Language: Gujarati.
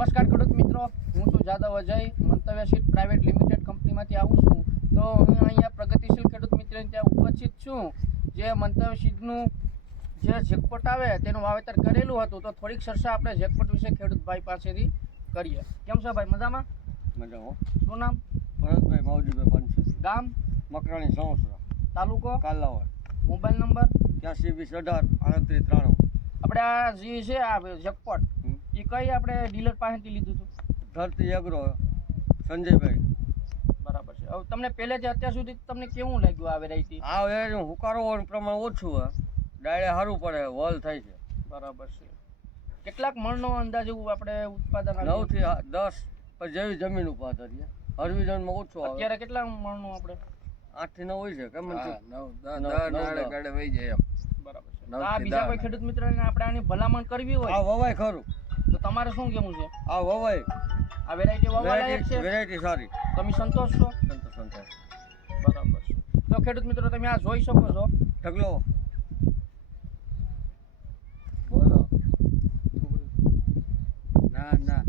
નમસ્કાર ખેડૂત મિત્રો. હું છું Jadav Ajay Mantavya seed private limited કંપનીમાંથી આવું છું. તો હું અહીંયા પ્રગતિશીલ ખેડૂત મિત્રને ત્યાં ઉપસ્થિત છું. જે મંતવ્ય સીટનું જે જેકપોટ આવે તેનું વાવેતર કરેલું હતું તો થોડીક ચર્ચા આપણે જેકપોટ વિશે ખેડૂત ભાઈ પાસેથી કરીએ. કેમ છો ભાઈ? મજામાં? મજા શું નામ? ભરતભાઈ માવજીભાઈ પંચી ગામ? મકરાણી સંવત્સરા તાલુકો? કાલાવડ. Mobile number? ત્યાંસી વીસ અઢાર આડત્રીસ ત્રાણું. આપણે આ જે છે આ જેકપોટ. એ કઈ આપણે ડીલર પાસેથી લીધું હતું ધરતી એગ્રો સંજયભાઈ. બરાબર છે. હવે તમને પહેલેથી અત્યાર સુધી તમને કેવું લાગ્યું આ વેરાયટી આ વેરાયટી હુકારો પ્રમાણ ઓછું હોય. ડાયરે સારું પડે વલ થાય છે. બરાબર છે. કેટલાક મણનો અંદાજ એવું આપણે ઉત્પાદન નવથી દસ જેવી જમીન ઉપર ધરીએ હરવિજનમાં ઓછું આવે. અત્યારે કેટલા મણનું આપણે? આઠથી નવ હોય છે કેમ બરાબર છે. નવ તો આ થી બીજા કોઈ ખેડૂત મિત્રને આપણે આની ભલામણ કરવી હોય? હોય વવાય ખરું. તમારે શું કેવું છે? આ વવાય આ વેરાયટી વવાય લાયક છે? વેરાયટી સારી તમે સંતોષ છો? સંતોષ સંતોષ. બરાબર છે. તો ખેડૂત મિત્રો તમે આ જોઈ શકો છો. ઢગલો. બોલો. ના ના.